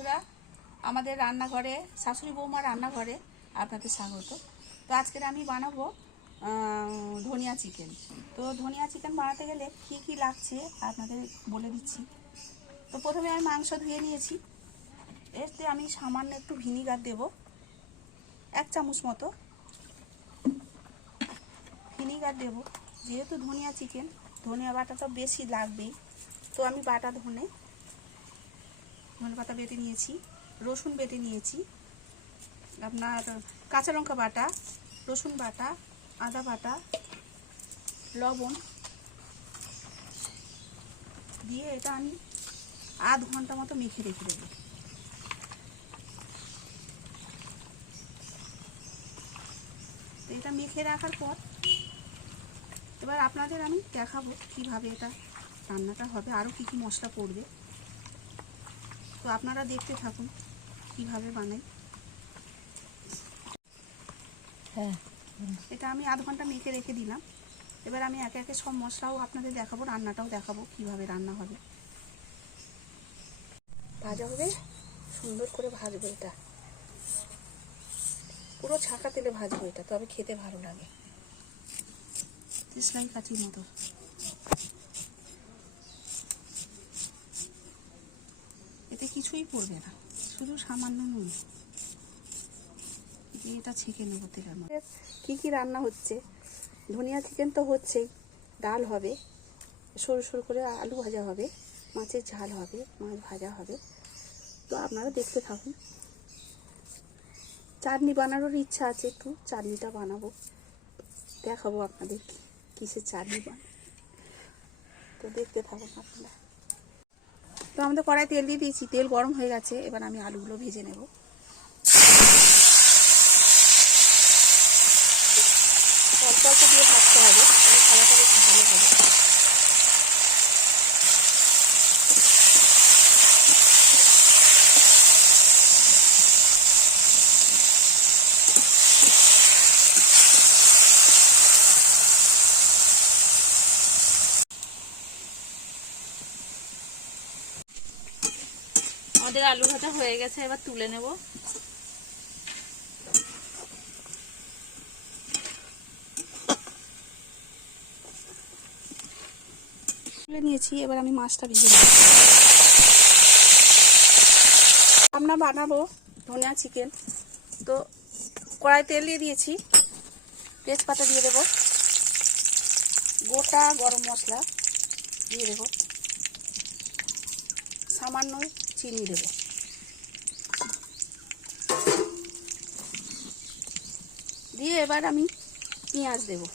বন্ধুরা, আমাদের রান্নাঘরে, শাশুড়ি বৌমার রান্নাঘরে আপনাদের স্বাগত। তো আজকের আমি বানাবো ধনিয়া চিকেন। তো ধনিয়া চিকেন বানাতে গেলে কি কি লাগছে আপনাদের বলে দিচ্ছি। তো প্রথমে আমি মাংস ধুয়ে নিয়েছি। এতে আমি সামান্য একটু ভিনিগার দেব, এক চামচ মতো। ভিনিগার দেব, যেহেতু ধনিয়া চিকেন, ধনিয়া বাটাটা বেশি লাগবেই। তো আমি বাটা ধনে ধনে পাতা বেটে নিয়েছি, রসুন বেটে নিয়েছি, আপনার কাঁচা লঙ্কা বাটা, রসুন বাটা, আদা বাটা, লবণ দিয়ে এটা আমি আধ ঘণ্টা মতো মেখে রেখে দেবো। এটা মেখে রাখার পর এবার আপনাদের আমি দেখাবো কীভাবে এটা রান্নাটা হবে, আরও কী কী মশলা পড়বে। তো আপনারা দেখতে থাকুন কীভাবে বানাই। হ্যাঁ। এটা আমি আধ ঘণ্টা মেখে রেখে দিলাম। এবার আমি একে একে সব মশলাও আপনাদের দেখাবো রান্নাটাও দেখাবো কীভাবে রান্না হবে। ভাজা হবে সুন্দর করে ভাজবো এটা। পুরো ছাঁকা তেলে ভাজবো এটা তবে খেতে ভালো লাগে। দেশলাই কাঠির মতো। এতে কিছুই পড়বে না। শুধু সামান্য নুন। দিয়ে এটা ছেঁকে নেব তেলের মধ্যে। কী কী রান্না হচ্ছে? ধনিয়া চিকেন তো হচ্ছেই ডাল হবে, সরু সরু করে আলু ভাজা হবে, মাছের ঝাল হবে, মাছ ভাজা হবে। তো আপনারা দেখতে থাকুন। চাটনি বানানোর ইচ্ছা আছে একটু, চাটনিটা বানাবো। দেখাবো আপনাদের কিসের চাটনি বানাবো তো দেখতে থাকুন আপনারা। তো আমাদের কড়াই তেল দিয়ে দিয়েছি। তেল গরম হয়ে গেছে, এবার আমি আলুগুলো ভেজে নেব। অল্প অল্প দিয়ে ভাজতে হবে, তাহলে খাওয়াটা ভালো হবে। আমাদের আলু ভাজা হয়ে গেছে, এবার তুলে নেব। তুলে নিয়েছি, এবার আমি মাছটা ভিজে আমরা বানাবো ধনিয়া চিকেন। তো কড়াই তেল দিয়ে দিয়েছি, তেজপাতা দিয়ে দেব। গোটা গরম মশলা দিয়ে দেব। সামান্য চিনি দেব। দিয়ে এবার আমি পেঁয়াজ দেবো।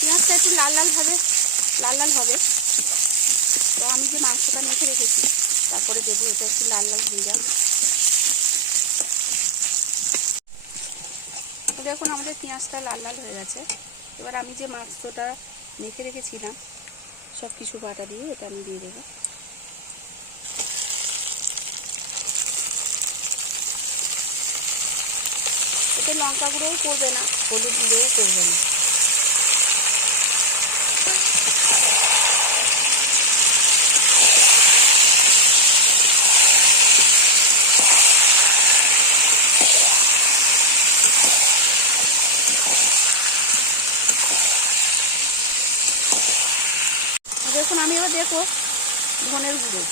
পেঁয়াজটা একটু লাল লাল ভাবে লাল লাল হবে। তো আমি যে মাংসটা মেখে রেখেছি, তারপরে দেবো, এটা একটু লাল লাল হয়ে যাক। দেখুন আমাদের পেঁয়াজটা লাল লাল হয়ে গেছে। এবার আমি যে মাংসটা মেখে রেখেছিলাম সব কিছু বাটা দিয়ে এটা আমি দিয়ে দেবো। এতে লঙ্কা গুঁড়োও করবে না, হলুদ গুঁড়োও করবে না দেখুন আমি এবার দেখো ধনের গুঁড়ো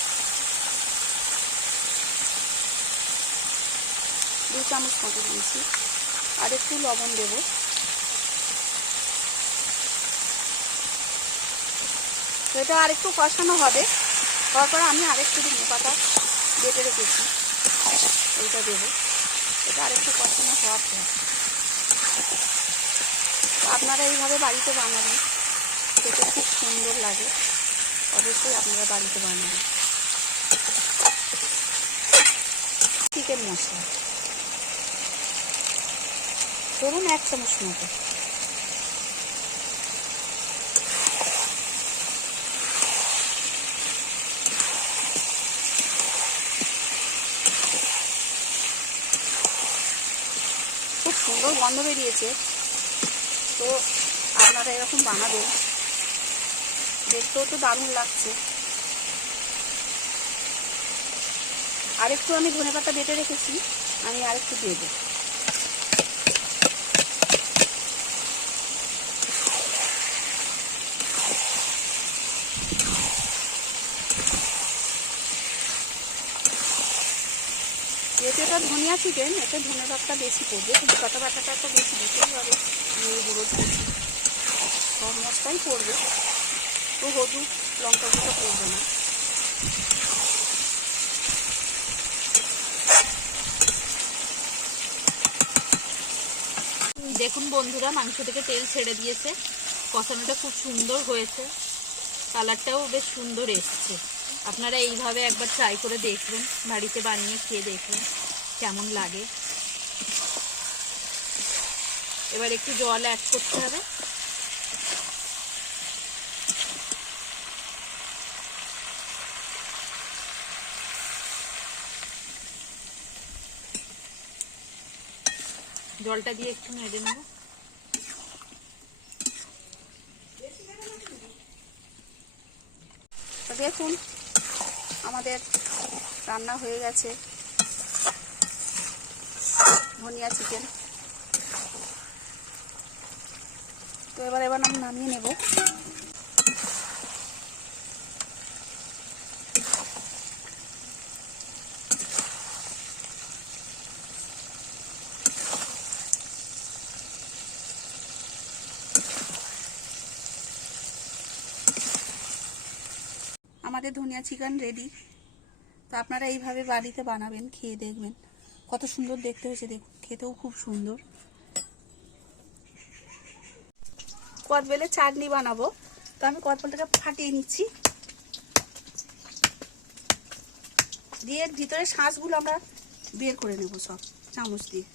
দু চামচ মতো দিয়েছি আর একটু লবণ দেব এটা আরেকটু কষানো হবে তারপরে আমি আরেকটু ধনে পাতা বেটে রেখেছি ওইটা দেবো এটা আরেকটু কষানো হওয়ার পর আপনারা এইভাবে বাড়িতে বানাবেন খেতে খুব সুন্দর লাগে অবশ্যই আপনারা বাড়িতে বানাবেন চিকেন মশলা। ধরুন এক চামচ মতো। খুব সুন্দর গন্ধ বেরিয়েছে। তো আপনারা এরকম বানাবেন। দেখতেও তো দারুণ লাগছে। আরেকটু আমি ধনে পাতা বেটে রেখেছি, আমি আরেকটু দিয়ে দেবো। এটা ধনিয়া চিকেন এতে ধনে পাতা বেশি পড়বে। কিন্তু পাতা বাটাটা তো বেশি দিতেই হবে গুঁড়ো সব মশলাই পড়বে। তো হলুদ লঙ্কা গুঁড়ো পড়বে না। দেখুন বন্ধুরা, মাংস থেকে তেল ছেড়ে দিয়েছে। কষানোটা খুব সুন্দর হয়েছে। কালারটাও বেশ সুন্দর এসছে। আপনারা এইভাবে একবার ট্রাই করে দেখবেন। বাড়িতে বানিয়ে খেয়ে দেখবেন কেমন লাগে। এবার একটু জল অ্যাড করতে হবে। জলটা দিয়ে একটু নেড়ে নেব। দেখুন, আমাদের রান্না হয়ে গেছে। ধনিয়া চিকেন। তো এবার এবার আমি নামিয়ে নেব। আমাদের ধনিয়া চিকেন রেডি তো আপনারা এইভাবে বাড়িতে বানাবেন, খেয়ে দেখবেন। কত সুন্দর দেখতে হয়েছে, দেখুন, খেতেও খুব সুন্দর। কদবেলের চাটনি বানাবো। তো আমি কদবেলটাকে ফাটিয়ে নিচ্ছি। দিয়ে ভিতরে শাঁসগুলো আমরা বের করে নেব সব, চামচ দিয়ে।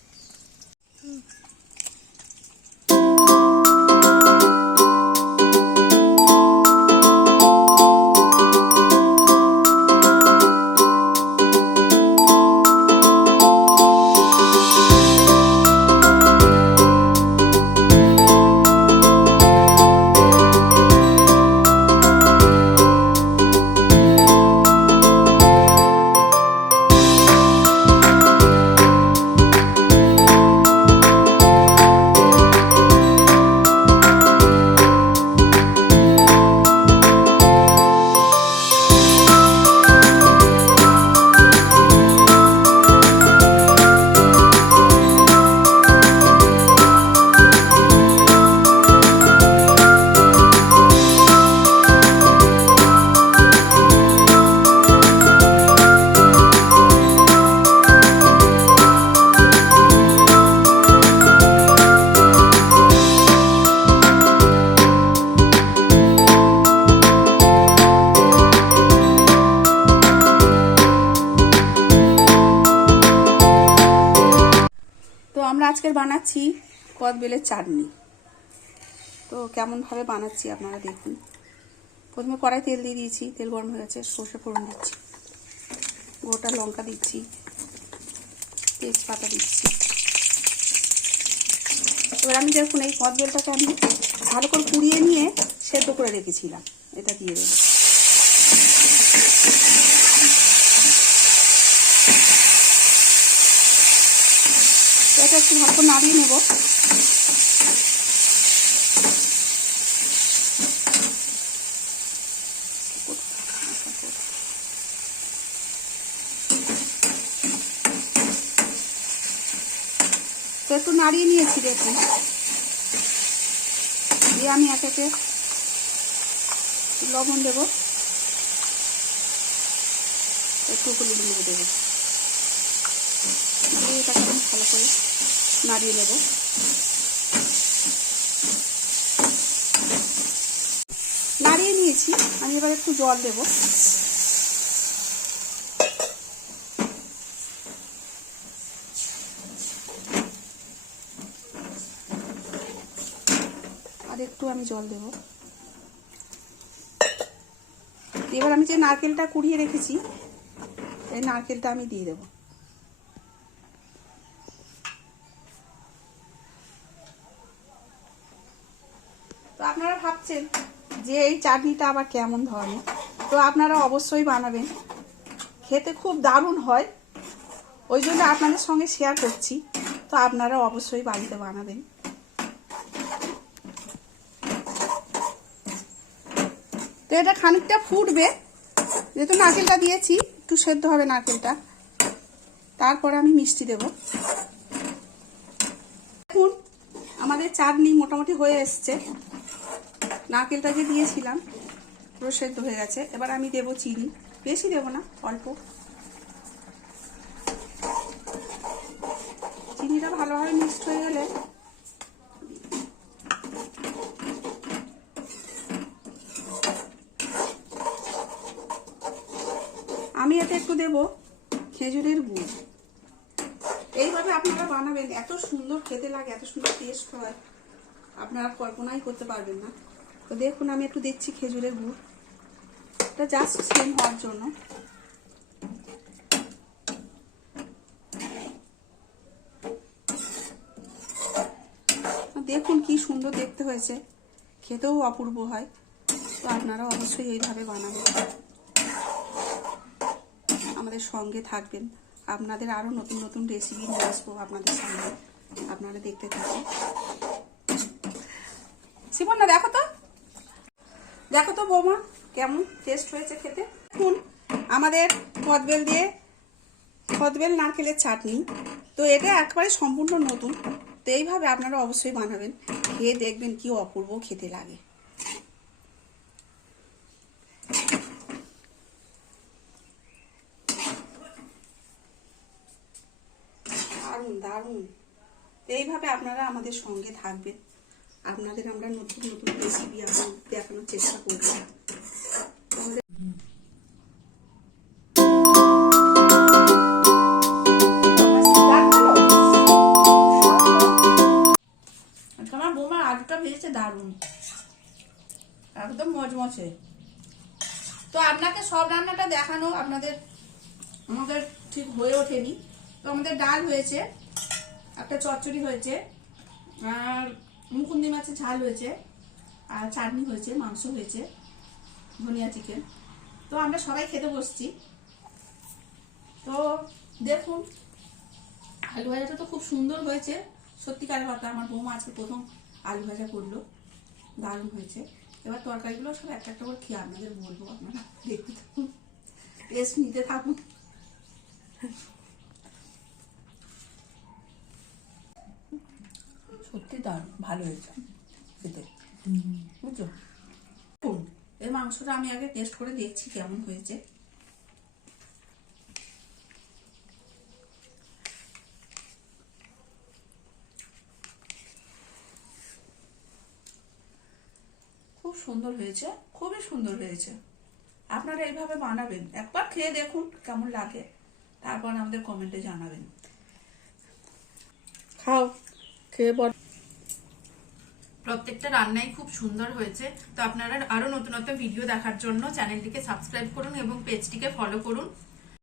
কদবেলের চাটনি। তো কেমনভাবে বানাচ্ছি আপনারা দেখুন। প্রথমে কড়াই তেল দিয়ে দিয়েছি, তেল গরম হয়ে গেছে, সর্ষে ফোড়ন দিচ্ছি, গোটা লঙ্কা দিচ্ছি, তেজপাতা দিচ্ছি। এবার আমি দেখুন এই কদবেলটাকে আমি ভালো করে পুড়িয়ে নিয়ে সেদ্ধ করে রেখেছিলাম, এটা দিয়ে দেবো। এটা একটু ভালো নাড়িয়ে নেব। তো একটু নাড়িয়ে নিয়েছি দেখুন। দিয়ে আমি এক একে লবণ দেবো। একটু হলুদ দেবো। এটাকে ভালো করে নাড়িয়ে নেব। নাড়িয়ে নিয়েছি, আমি এবার একটু জল দেবো। আর একটু আমি জল দেব। এবার আমি যে নারকেলটা কুড়িয়ে রেখেছি, এই নারকেলটা আমি দিয়ে দেবো। ভাবছেন যে এই চাটনিটা আবার কেমন ধরনের? তো আপনারা অবশ্যই বানাবেন। খেতে খুব দারুণ হয়। ওই জন্য আপনাদের সঙ্গে শেয়ার করছি। তো আপনারা অবশ্যই বাড়িতে বানাবেন। তো এটা খানিকটা ফুটবে। যেহেতু নারকেলটা দিয়েছি, একটু সেদ্ধ হবে নারকেলটা। তারপরে আমি মিষ্টি দেব। দেখুন, আমাদের চাটনি মোটামুটি হয়ে এসছে। নারকেলটা যে দিয়েছিলাম। পুরো সেদ্ধ হয়ে গেছে। এবার আমি দেব চিনি। বেশি দেব না, অল্প। চিনিটা ভালোভাবে মিক্সড হয়ে গেলে আমি এতে একটু দেব খেজুরের গুড়। এইভাবে আপনারা বানাবেন। এত সুন্দর খেতে লাগে, এত সুন্দর টেস্ট হয়। আপনারা কল্পনাই করতে পারবেন না। তো দেখুন, আমি একটু দিচ্ছি খেজুরের গুড়। এটা জাস্ট সেম হওয়ার জন্য। দেখুন কি সুন্দর দেখতে হয়েছে। খেতেও অপূর্ব হয়। তো আপনারা অবশ্যই এইভাবে বানাবেন। আমাদের সঙ্গে থাকবেন। আপনাদের আরও নতুন নতুন রেসিপি নিয়ে আসব আপনাদের সামনে। আপনারা দেখতে থাকুন। শিবন্না, দেখো তো। দেখো তো বৌমা, কেমন টেস্ট হয়েছে খেতে? দেখুন, আমাদের কদবেল দিয়ে কদবেল নারকেলের চাটনি। তো এটা একবারে সম্পূর্ণ নতুন। তো এইভাবে আপনারা অবশ্যই বানাবেন। খেয়ে দেখবেন কি অপূর্ব খেতে লাগে। দারুণ দারুণ। এইভাবে আপনারা আমাদের সঙ্গে থাকবেন। আপনাদের আমরা নতুন নতুন রেসিপি এখন দেখানোর চেষ্টা করব। বৌমার আলুটা দারুণ। একদম তো আপনাকে সব রান্নাটা দেখানো আপনাদের, আমাদের ঠিক হয়ে ওঠেনি। তো আমাদের ডাল হয়েছে, একটা চচ্চড়ি হয়েছে, আর মুকুন্দি মাছের ঝাল হয়েছে, আর চাটনি হয়েছে, মাংস হয়েছে, ধনিয়া চিকেন তো আমরা সবাই খেতে বসছি। তো দেখুন, আলু ভাজাটা তো খুব সুন্দর হয়েছে। সত্যিকারের কথা, আমার বৌমা আজকে প্রথম আলু ভাজা করল। দারুণ হয়েছে। এবার তরকারিগুলো সব একটা একটা করে খেয়ে আপনাদের বলব আপনারা। দেখতে থাকুন। রেস্ট নিতে থাকুন। সত্যি দারুণ ভালো হয়েছে খেতে। বুঝছ? এই মাংসটা আমি আগে টেস্ট করে দেখছি কেমন হয়েছে। খুব সুন্দর হয়েছে খুবই সুন্দর হয়েছে। আপনারা এইভাবে বানাবেন একবার খেয়ে দেখুন কেমন লাগে। তারপর আমাদের কমেন্টে জানাবেন। খাও খেয়ে প্রত্যেকটা রান্নাই খুব সুন্দর হয়েছে। তো আপনারা আরও নতুনত্ব নতুন ভিডিও দেখার জন্য চ্যানেলটিকে সাবস্ক্রাইব করুন এবং পেজটিকে ফলো করুন।